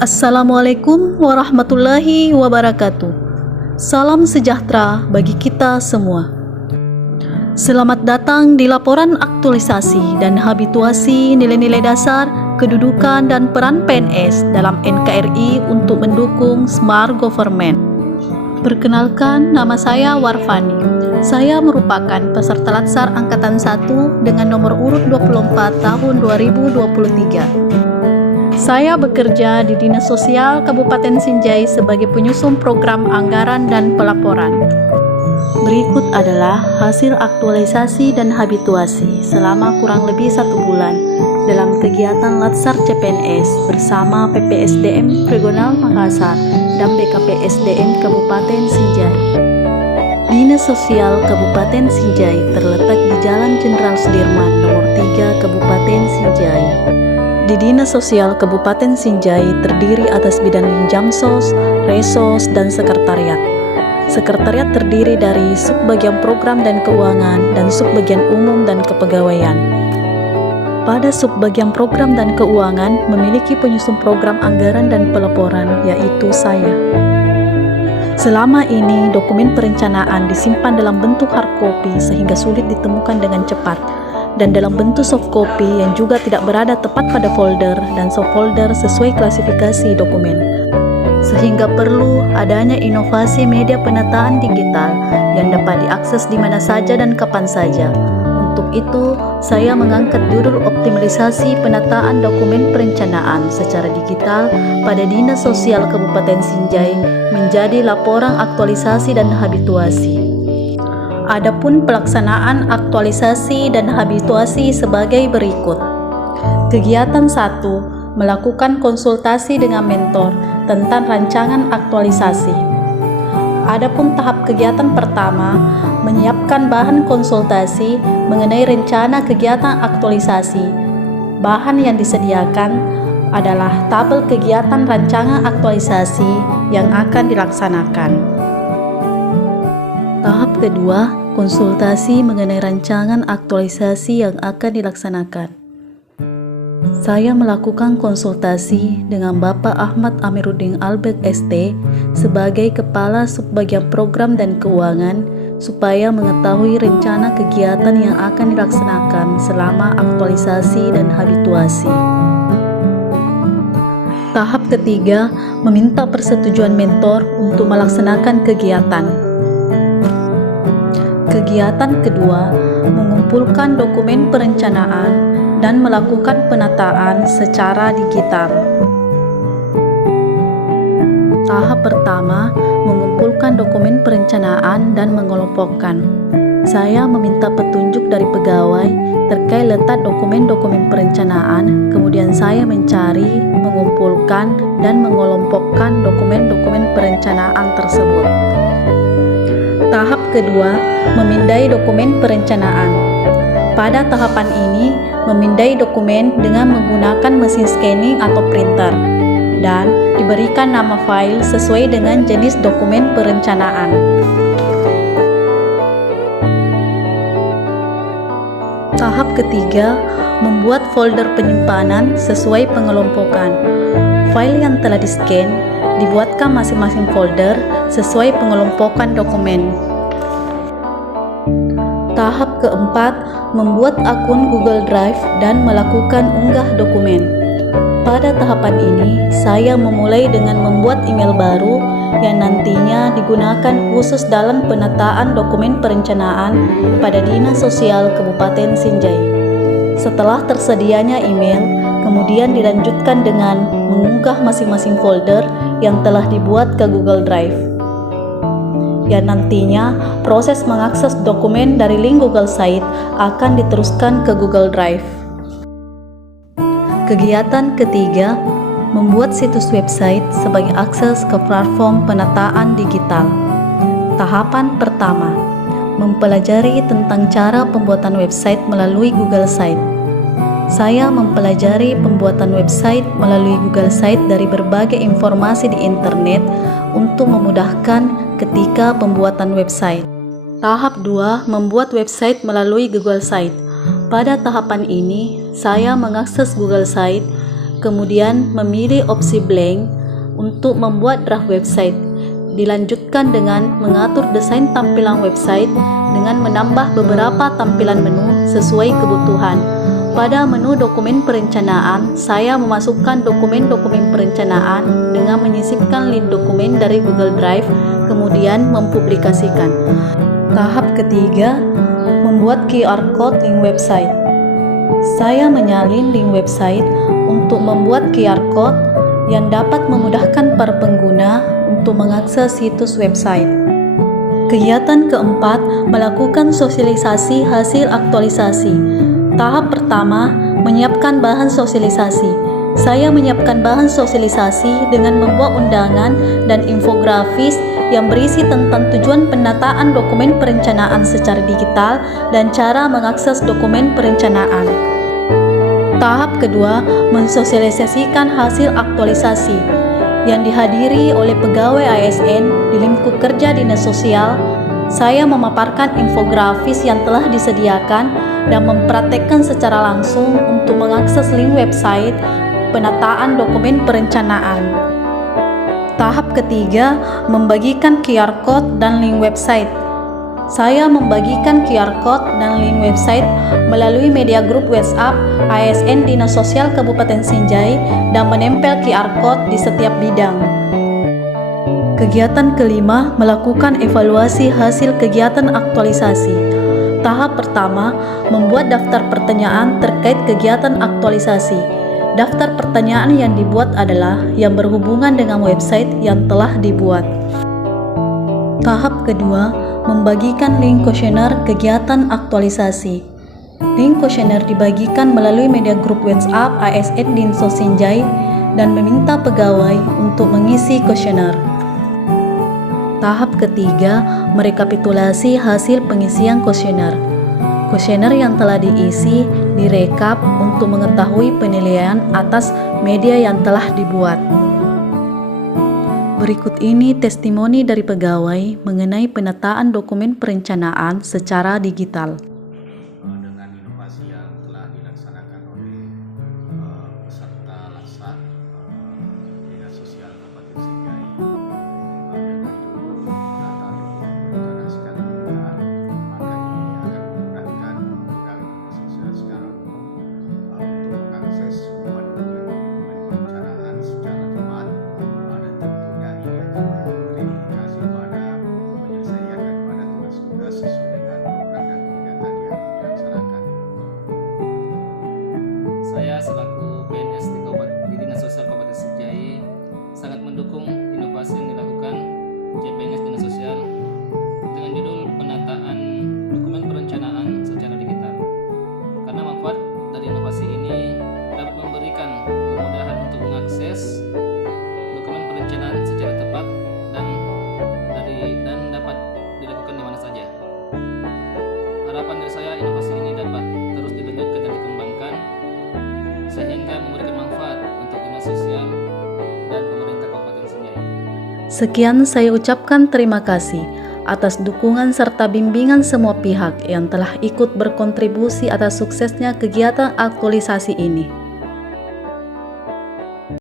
Assalamualaikum warahmatullahi wabarakatuh. Salam sejahtera bagi kita semua. Selamat datang di laporan aktualisasi dan habituasi nilai-nilai dasar, kedudukan dan peran PNS dalam NKRI untuk mendukung Smart Government. Perkenalkan, nama saya Warfani. Saya merupakan peserta Latsar Angkatan 1 dengan nomor urut 24 tahun 2023. Saya bekerja di Dinas Sosial Kabupaten Sinjai sebagai penyusun program anggaran dan pelaporan. Berikut adalah hasil aktualisasi dan habituasi selama kurang lebih 1 bulan dalam kegiatan Latsar CPNS bersama PPSDM Regional Makassar dan BKPSDM Kabupaten Sinjai. Dinas Sosial Kabupaten Sinjai terletak di Jalan Jenderal Sudirman nomor 3 Kabupaten Sinjai. Di Dinas Sosial Kabupaten Sinjai terdiri atas bidang Jamsos, Resos, dan Sekretariat. Sekretariat terdiri dari Subbagian Program dan Keuangan dan Subbagian Umum dan Kepegawaian. Pada Subbagian Program dan Keuangan memiliki penyusun program anggaran dan pelaporan, yaitu saya. Selama ini dokumen perencanaan disimpan dalam bentuk hard copy sehingga sulit ditemukan dengan cepat, dan dalam bentuk soft copy yang juga tidak berada tepat pada folder dan subfolder sesuai klasifikasi dokumen. Sehingga perlu adanya inovasi media penataan digital yang dapat diakses di mana saja dan kapan saja. Untuk itu, saya mengangkat judul optimalisasi penataan dokumen perencanaan secara digital pada Dinas Sosial Kabupaten Sinjai menjadi laporan aktualisasi dan habituasi. Adapun pelaksanaan aktualisasi dan habituasi sebagai berikut. Kegiatan 1, melakukan konsultasi dengan mentor tentang rancangan aktualisasi. Adapun tahap kegiatan pertama, menyiapkan bahan konsultasi mengenai rencana kegiatan aktualisasi. Bahan yang disediakan adalah tabel kegiatan rancangan aktualisasi yang akan dilaksanakan. Tahap kedua, konsultasi mengenai rancangan aktualisasi yang akan dilaksanakan. Saya melakukan konsultasi dengan Bapak Ahmad Amiruddin Albert ST sebagai Kepala Subbagian Program dan Keuangan supaya mengetahui rencana kegiatan yang akan dilaksanakan selama aktualisasi dan habituasi. Tahap ketiga, meminta persetujuan mentor untuk melaksanakan kegiatan. Kegiatan kedua, mengumpulkan dokumen perencanaan dan melakukan penataan secara digital. Tahap pertama, mengumpulkan dokumen perencanaan dan mengelompokkan. Saya meminta petunjuk dari pegawai terkait letak dokumen-dokumen perencanaan, kemudian saya mencari, mengumpulkan, dan mengelompokkan dokumen-dokumen perencanaan tersebut. Tahap kedua, memindai dokumen perencanaan. Pada tahapan ini, memindai dokumen dengan menggunakan mesin scanning atau printer, dan diberikan nama file sesuai dengan jenis dokumen perencanaan. Tahap ketiga, membuat folder penyimpanan sesuai pengelompokan. File yang telah di-scan dibuatkan masing-masing folder sesuai pengelompokan dokumen. Tahap keempat, membuat akun Google Drive dan melakukan unggah dokumen. Pada tahapan ini, saya memulai dengan membuat email baru yang nantinya digunakan khusus dalam penataan dokumen perencanaan pada Dinas Sosial Kabupaten Sinjai. Setelah tersedianya email, kemudian dilanjutkan dengan mengunggah masing-masing folder yang telah dibuat ke Google Drive. yang nantinya proses mengakses dokumen dari link Google Site akan diteruskan ke Google Drive. Kegiatan ketiga, membuat situs website sebagai akses ke platform penataan digital. Tahapan pertama, mempelajari tentang cara pembuatan website melalui Google Site. Saya mempelajari pembuatan website melalui Google Site dari berbagai informasi di internet untuk memudahkan ketika pembuatan website. Tahap 2, membuat website melalui Google Site. Pada tahapan ini, saya mengakses Google Site kemudian memilih opsi blank untuk membuat draft website. Dilanjutkan dengan mengatur desain tampilan website dengan menambah beberapa tampilan menu sesuai kebutuhan. Pada menu dokumen perencanaan, saya memasukkan dokumen-dokumen perencanaan dengan menyisipkan link dokumen dari Google Drive, kemudian mempublikasikan. Tahap ketiga, membuat QR Code link website. Saya menyalin link website untuk membuat QR Code yang dapat memudahkan para pengguna untuk mengakses situs website. Kegiatan keempat, melakukan sosialisasi hasil aktualisasi. Tahap pertama, menyiapkan bahan sosialisasi. Saya menyiapkan bahan sosialisasi dengan membuat undangan dan infografis yang berisi tentang tujuan penataan dokumen perencanaan secara digital dan cara mengakses dokumen perencanaan. Tahap kedua, mensosialisasikan hasil aktualisasi yang dihadiri oleh pegawai ASN di lingkup kerja Dinas Sosial. Saya memaparkan infografis yang telah disediakan dan mempraktekkan secara langsung untuk mengakses link website penataan dokumen perencanaan. Tahap ketiga, membagikan QR Code dan link website. Saya membagikan QR Code dan link website melalui media grup WhatsApp ASN Dinas Sosial Kabupaten Sinjai dan menempel QR Code di setiap bidang. Kegiatan kelima, melakukan evaluasi hasil kegiatan aktualisasi. Tahap pertama, membuat daftar pertanyaan terkait kegiatan aktualisasi. Daftar pertanyaan yang dibuat adalah yang berhubungan dengan website yang telah dibuat. Tahap kedua, membagikan link kuesioner kegiatan aktualisasi. Link kuesioner dibagikan melalui media grup WhatsApp ASN Dinsos Sinjai dan meminta pegawai untuk mengisi kuesioner. Tahap ketiga, merekapitulasi hasil pengisian kuesioner. Kuesioner yang telah diisi direkap untuk mengetahui penilaian atas media yang telah dibuat. Berikut ini testimoni dari pegawai mengenai penataan dokumen perencanaan secara digital. Dengan inovasi yang telah dilaksanakan oleh peserta LASA Dinas Sosial Kabupaten Sinjai dengan judul penataan dokumen perencanaan skala digital, maka ini akan memudahkan pegawai Dinas Sosial secara umum untuk mengakses semua dokumen perencanaan secara tepat, dan tentunya ini akan memberi indikasi pada penyelesaian daripada tugas-tugas sesuai dengan program dan kegiatan yang dilaksanakan. Saya selaku PNS di Dinas Sosial Kabupaten Sinjai sangat mendukung inovasi yang dilakukan CPNS Dinas Sosial dengan judul penataan dokumen perencanaan secara digital. Karena manfaat dari inovasi ini dapat memberikan kemudahan untuk mengakses dokumen perencanaan secara tepat dan dapat dilakukan di mana saja. Harapan dari saya inovasi ini dapat terus dilanjutkan dan dikembangkan sehingga memberikan manfaat untuk Dinas Sosial dan pemerintah Kabupaten Sinjai. Sekian saya ucapkan terima kasih atas dukungan serta bimbingan semua pihak yang telah ikut berkontribusi atas suksesnya kegiatan aktualisasi ini.